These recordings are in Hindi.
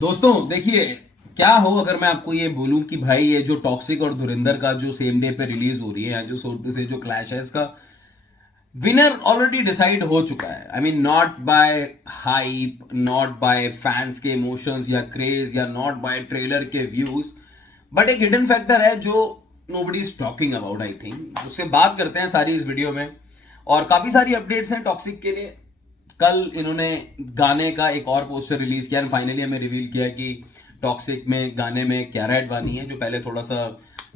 दोस्तों देखिए, क्या हो अगर मैं आपको ये बोलूं कि भाई ये जो टॉक्सिक और धुरंधर का जो सेम डे पे रिलीज हो रही है, जो से जो क्लैश है, इसका विनर ऑलरेडी डिसाइड हो चुका है। I mean not by hype, not by fans के इमोशंस या क्रेज, या नॉट बाय ट्रेलर के व्यूज, बट एक हिडन फैक्टर है जो nobody is talking about. I think उससे बात करते हैं सारी इस वीडियो में। और काफी सारी अपडेट्स हैं टॉक्सिक के लिए। कल इन्होंने गाने का एक और पोस्टर रिलीज किया एंड फाइनली हमें रिवील किया कि टॉक्सिक में गाने में क्यारा एडवानी है, जो पहले थोड़ा सा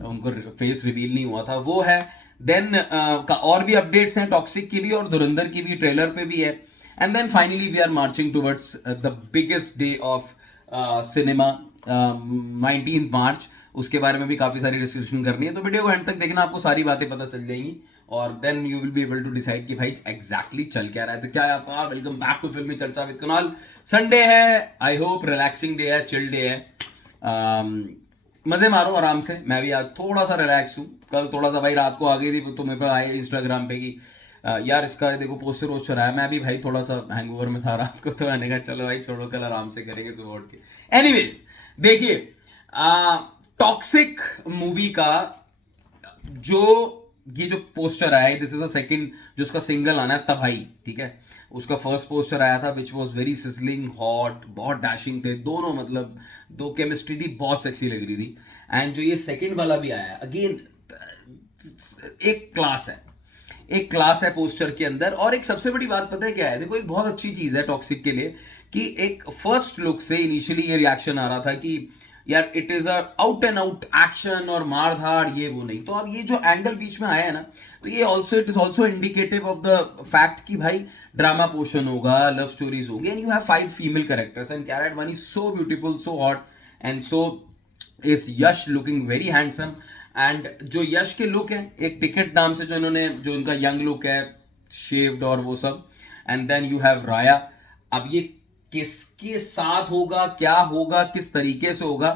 उनको फेस रिवील नहीं हुआ था, वो है। देन और भी अपडेट्स हैं टॉक्सिक की भी और धुरंधर की भी, ट्रेलर पे भी है। And then finally we are marching towards the biggest day of cinema, 19 March. उसके बारे में भी काफी सारी डिस्कशन करनी है, तो वीडियो को एंड तक देखना, आपको सारी बातें पता चल जाएंगी और then you will be able to decide कि भाई एग्जैक्टली चल क्या रहा है। तो क्या है आपका, वेलकम बैक टू फिल्मी चर्चा विद कुणाल। संडे है, आई होप रिलैक्सिंग डे है, चिल डे है। मजे मारो आराम से। मैं भी आज थोड़ा सा रिलैक्स हूँ। कल थोड़ा सा भाई रात को आ गई थी तो मेरे पे आए इंस्टाग्राम पे कि यार इसका देखो पोस्टर वोस्टर आया। मैं भी भाई थोड़ा सा हैंगओवर में था रात को, तो मैंने कहा चलो भाई छोड़ो, कल आराम से करेंगे सुबह उठ के। एनीवेज देखिए, टॉक्सिक मूवी का जो ये जो पोस्टर आया है, दिस इज अ सेकंड, जो उसका सिंगल आना है तबाही, ठीक है। उसका फर्स्ट पोस्टर आया था which was very sizzling hot, बहुत डैशिंग थे दोनों, मतलब दो केमिस्ट्री थी, बहुत सेक्सी लग रही थी। एंड जो ये सेकंड वाला भी आया है अगेन, एक क्लास है, एक क्लास है पोस्टर के अंदर। और एक सबसे बड़ी बात पता है क्या है, देखो एक बहुत अच्छी चीज है टॉक्सिक के लिए कि एक फर्स्ट लुक से इनिशियली ये रिएक्शन आ रहा था कि यार it is a out and out action और मारधाड़, ये वो नहीं। तो अब ये जो एंगल बीच में आया है ना, तो ये also it is also indicative of the fact कि भाई ड्रामा पोर्शन होगा, लव स्टोरीज होंगे, and you have 5 female characters and Kiara Advani so beautiful, so hot, and so is Yash looking very handsome. And जो यश के लुक है, एक टिकट नाम से जो इन्होंने, जो इनका यंग लुक है, शेव्ड और वो सब। एंड देन यू हैव राया। अब ये किसके साथ होगा, क्या होगा, किस तरीके से होगा,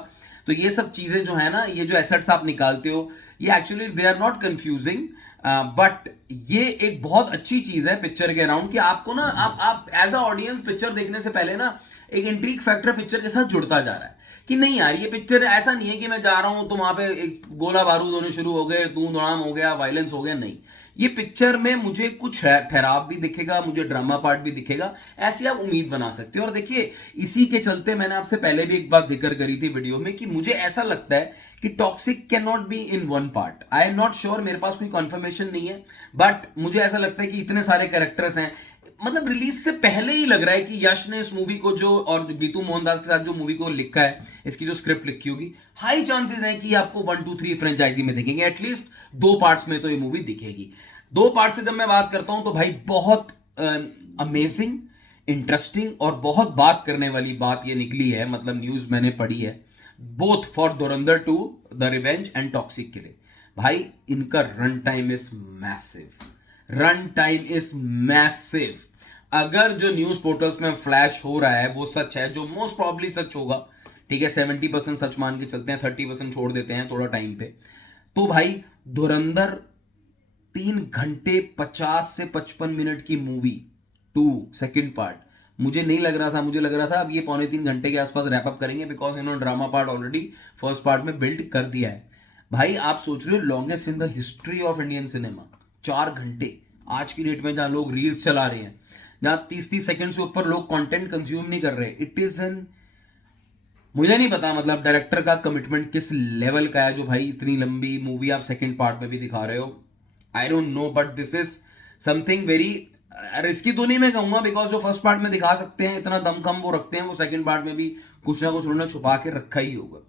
तो ये सब चीजें जो है ना, ये जो एसेट्स आप निकालते हो, ये actually they are not confusing, but ये एक बहुत अच्छी चीज है पिक्चर के अराउंड कि आपको ना, आप एज अ ऑडियंस पिक्चर देखने से पहले ना एक इंट्रीग फैक्टर पिक्चर के साथ जुड़ता जा रहा है कि नहीं यार ये पिक्चर ऐसा नहीं है कि मैं जा रहा हूं तो वहां पे एक गोला बारूद होने शुरू हो गए, धूम धड़ाम हो गया, वायलेंस हो गया। नहीं, ये पिक्चर में मुझे कुछ ठहराव भी दिखेगा, मुझे ड्रामा पार्ट भी दिखेगा, ऐसी आप उम्मीद बना सकते हो। और देखिए इसी के चलते मैंने आपसे पहले भी एक बात जिक्र करी थी वीडियो में कि मुझे ऐसा लगता है कि toxic can not be in one part. I am not sure, मेरे पास कोई कंफर्मेशन नहीं है, बट मुझे ऐसा लगता है कि इतने सारे कैरेक्टर्स हैं, मतलब रिलीज से पहले ही लग रहा है कि यश ने इस मूवी को जो, और गीतू मोहनदास के साथ जो मूवी को लिखा है, इसकी जो स्क्रिप्ट लिखी होगी, हाई चांसेस है कि आपको 1 2 3 फ्रेंचाइजी में दिखेंगे, एटलीस्ट 2 पार्ट्स में तो ये मूवी दिखेगी। 2 पार्ट से जब मैं बात करता हूं तो भाई बहुत अमेजिंग, इंटरेस्टिंग और बहुत बात करने वाली बात ये निकली है, मतलब न्यूज मैंने पढ़ी है, both for Dhurandhar 2 the revenge and toxic के लिए। भाई इनका run time is massive, run time is massive. अगर जो न्यूज पोर्टल्स में फ्लैश हो रहा है वो सच है, जो मोस्ट प्रॉब्ली सच होगा, ठीक है, 70% सच मान के चलते हैं, 30% छोड़ देते हैं थोड़ा टाइम पे, तो भाई धुरंधर 3 घंटे 50 से 55 मिनट की मूवी 2 सेकेंड पार्ट, मुझे नहीं लग रहा था, मुझे लग रहा था अब ये 2.75 घंटे के आसपास रैप अप करेंगे, बिकॉज इन्होंने drama part already first part में बिल्ड कर दिया है। भाई आप सोच रहे हो longest in the history of Indian cinema, 4 घंटे। आज की डेट में जहां लोग रील्स चला रहे हैं, जहां 30 30 सेकंड से ऊपर लोग कंटेंट कंज्यूम नहीं कर रहे, इट इज एन, मुझे नहीं पता मतलब डायरेक्टर का कमिटमेंट किस लेवल का है, जो भाई इतनी लंबी मूवी आप सेकंड पार्ट में भी दिखा रहे हो। I don't know, but this is something very risky तो नहीं मैं कहूंगा, बिकॉज जो फर्स्ट पार्ट में दिखा सकते हैं, इतना दमखम वो रखते हैं, वो सेकंड पार्ट में भी कुछ ना कुछ उन्होंने छुपा के रखा ही होगा।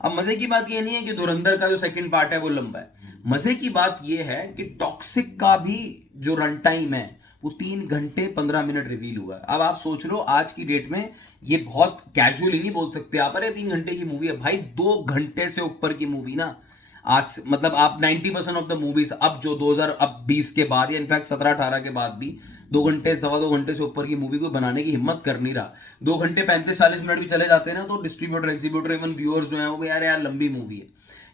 अब मजे की बात ये नहीं है कि धुरंधर का जो सेकंड पार्ट है वो लंबा है, मजे की बात ये है कि टॉक्सिक का भी जो रन टाइम है वो 3 घंटे 15 मिनट रिवील हुआ है। अब आप सोच लो आज की डेट में ये बहुत कैजुअली नहीं बोल सकते आप, अरे 3 घंटे की मूवी है, भाई 2 घंटे से ऊपर की मूवी ना, आज मतलब आप 90% ऑफ द मूवीज अब जो 2020 के बाद या इनफैक्ट 17 18 के बाद भी 2 घंटे 2.25 घंटे से ऊपर की मूवी को बनाने की हिम्मत कर नहीं रहा। 2 घंटे 35 40 मिनट भी चले जाते हैं ना, तो डिस्ट्रीब्यूटर एग्जीब्यूटर इवन व्यूअर्स जो है वो यार यार लंबी मूवी है,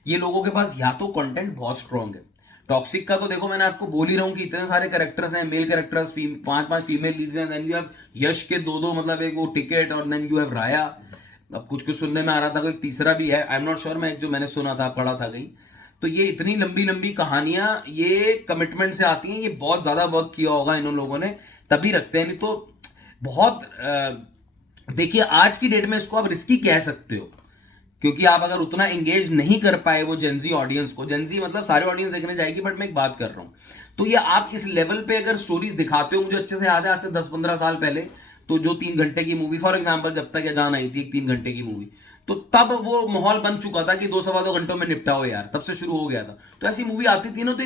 ये लोगों के पास या तो कंटेंट बहुत स्ट्रांग है। टॉक्सिक का तो देखो मैंने आपको बोल ही रहा हूँ कि इतने सारे कैरेक्टर्स हैं, मेल कैरेक्टर्स, 5 5 फीमेल लीड्स हैं, देन यू हैव यश के 2 2, मतलब एक वो टिकट, और देन यू हैव राया। अब कुछ कुछ सुनने में आ रहा था कोई तीसरा भी है, आई एम नॉट श्योर, मैं जो मैंने सुना था पढ़ा था कहीं। तो ये इतनी लंबी लंबी कहानियां ये कमिटमेंट से आती हैं, ये बहुत ज्यादा वर्क किया होगा इन लोगों ने, तभी रखते हैं, नहीं तो बहुत देखिए आज की डेट में इसको आप रिस्की कह सकते हो, क्योंकि आप अगर उतना एंगेज नहीं कर पाए वो जेंजी ऑडियंस को, जेंजी मतलब सारे ऑडियंस देखने जाएगी, बट मैं एक बात कर रहा हूं, तो ये आप इस लेवल पे अगर स्टोरीज दिखाते हो, मुझे अच्छे से याद है आज से 10-15 साल पहले, तो जो 3 घंटे की मूवी फॉर एग्जाम्पल जब तक या जान आई थी, एक 3 घंटे की मूवी, तो तब वो माहौल बन चुका था कि 2 सवा 2 घंटों में निपटाओ यार, तब से शुरू हो गया था। तो ऐसी मूवी आती थी ना, तो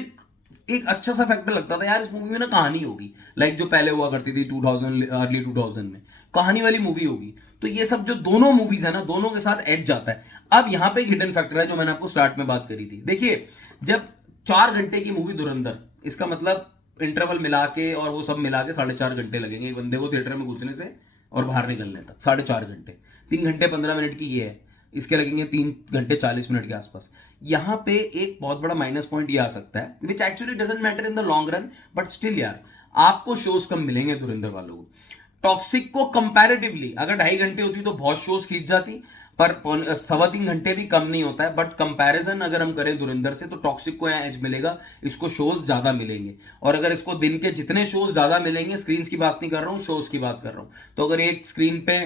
एक अच्छा सा फैक्टर लगता था यार इस मूवी में ना कहानी होगी, लाइक जो पहले हुआ करती थी 2000 अर्ली 2000 में, कहानी वाली मूवी होगी। तो ये सब जो दोनों मूवीज है ना, दोनों के साथ एज जाता है। अब यहां पे एक हिडन फैक्टर है जो मैंने आपको स्टार्ट में बात करी थी। देखिए जब 4 घंटे की मूवी धुरंधर, इसका मतलब इंटरवल मिला के और वो सब मिला के 4.5 घंटे लगेंगे एक बंदे को थिएटर में घुसने से और बाहर निकलने तक, 4.5 घंटे। 3 घंटे 15 मिनट की ये है, इसके लगेंगे 3 घंटे 40 मिनट के आसपास। यहां पे एक बहुत बड़ा माइनस पॉइंट ये आ सकता है, which actually doesn't matter in the long run, but still यार आपको शोज कम मिलेंगे धुरंधर वालों को। टॉक्सिक को कंपैरेटिवली अगर 2.5 घंटे होती तो बहुत शोज खींच जाती, पर 3.25 घंटे भी कम नहीं होता है, बट कंपैरिजन अगर हम करें धुरंधर से तो टॉक्सिक को यहाँ एज मिलेगा, इसको शोज ज्यादा मिलेंगे। और अगर इसको दिन के जितने शोज ज्यादा मिलेंगे, स्क्रीन की बात नहीं कर रहा हूँ, शोज की बात कर रहा हूँ, तो अगर एक स्क्रीन पे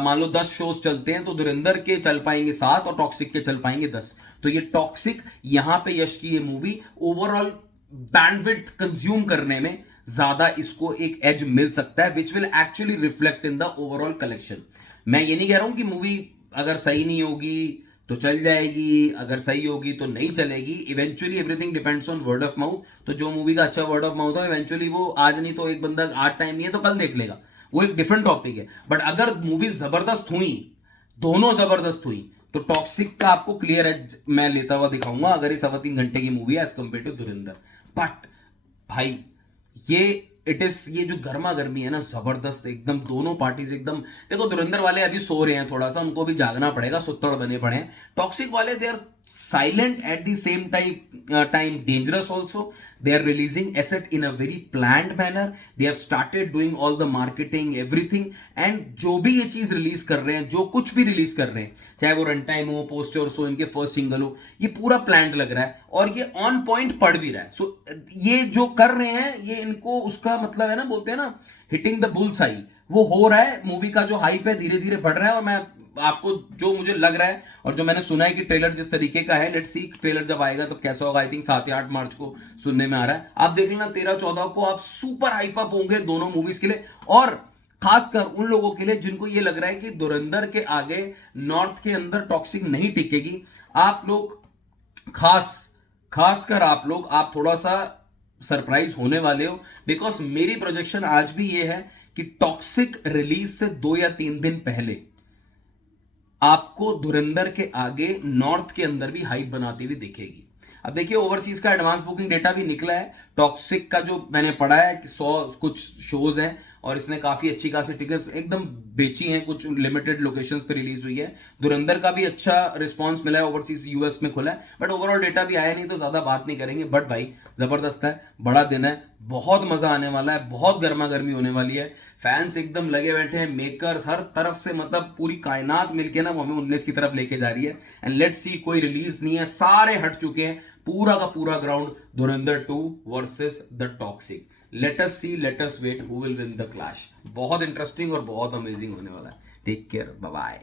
मान लो 10 शोज चलते हैं तो धुरंधर के चल पाएंगे 7 और टॉक्सिक के चल पाएंगे 10। तो ये टॉक्सिक यहाँ पे यश की ये मूवी ओवरऑल बैंडविड्थ कंज्यूम करने में ज्यादा इसको एक एज मिल सकता है, which will actually reflect in the overall collection. मैं ये नहीं कह रहा हूं कि मूवी अगर सही नहीं होगी तो चल जाएगी, अगर सही होगी तो नहीं चलेगी, eventually everything depends on word of mouth. तो जो मूवी का अच्छा वर्ड ऑफ माउथ है, इवेंचुअली वो आज नहीं तो एक बंदा आज टाइम नहीं है तो कल देख लेगा, वो एक डिफरेंट टॉपिक है। बट अगर मूवी जबरदस्त हुई, दोनों जबरदस्त हुई, तो टॉक्सिक का आपको क्लियर एज मैं लेता हुआ दिखाऊंगा अगर ये 3.25 घंटे की मूवी है as compare to Dhurandhar. But भाई ये इट इज, ये जो गर्मा गर्मी है ना जबरदस्त एकदम, दोनों पार्टीज एकदम, देखो धुरंधर वाले अभी सो रहे हैं थोड़ा सा, उनको भी जागना पड़ेगा, सुत्तड़ बने पड़े हैं। टॉक्सिक वाले they are silent at the same time dangerous also. They are releasing asset in a very planned manner, they have started doing all the marketing everything, and जो भी ये चीज रिलीज कर रहे हैं, जो कुछ भी रिलीज कर रहे हैं, चाहे वो रन टाइम हो, पोस्टर्स हो, इनके फर्स्ट सिंगल हो, ये पूरा प्लान्ड लग रहा है और ये ऑन पॉइंट पड़ भी रहा है। सो ये जो कर रहे हैं ये इनको उसका मतलब है ना, बोलते हैं ना हिटिंग द बुल्स आई, वो हो रहा है। मूवी का जो हाइप है धीरे धीरे बढ़ रहा है, और मैं आपको जो मुझे लग रहा है और जो मैंने सुना है कि ट्रेलर जिस तरीके का है, लेट्स सी ट्रेलर जब आएगा तब कैसा होगा। आई थिंक 7 या 8 मार्च को सुनने में आ रहा है, आप देख लेना 13-14 को आप सुपर हाइप अप होंगे दोनों मूवीज के लिए, और खासकर उन लोगों के लिए जिनको ये लग रहा है कि धुरंधर के आगे नॉर्थ के अंदर टॉक्सिक नहीं टिकेगी। आप लोग खासकर आप थोड़ा सा सरप्राइज होने वाले हो, बिकॉज मेरी प्रोजेक्शन आज भी ये है कि टॉक्सिक रिलीज से 2 या 3 दिन पहले आपको धुरंधर के आगे नॉर्थ के अंदर भी हाइप बनाती हुई दिखेगी। अब देखिए ओवरसीज का एडवांस बुकिंग डेटा भी निकला है, टॉक्सिक का जो मैंने पढ़ा है कि 100 कुछ शोज हैं और इसने काफी अच्छी खासी टिकट एकदम बेची हैं, कुछ लिमिटेड लोकेशंस पे रिलीज हुई है। धुरंधर का भी अच्छा रिस्पांस मिला है, ओवरसीज यूएस में खुला है, बट ओवरऑल डेटा भी आया नहीं तो ज्यादा बात नहीं करेंगे। बट भाई जबरदस्त है, बड़ा दिन है, बहुत मजा आने वाला है, बहुत गर्मा गर्मी होने वाली है, फैंस एकदम लगे बैठे हैं, मेकर्स हर तरफ से, मतलब पूरी कायनात मिलके ना वो हमें 19 की तरफ लेके जा रही है। एंड लेट्स सी, कोई रिलीज नहीं है, सारे हट चुके हैं, पूरा का पूरा ground Dhurandhar 2 versus the Toxic. Let us see, let us wait who will win the clash. बहुत इंटरेस्टिंग और बहुत अमेजिंग होने वाला है। Take care, bye bye.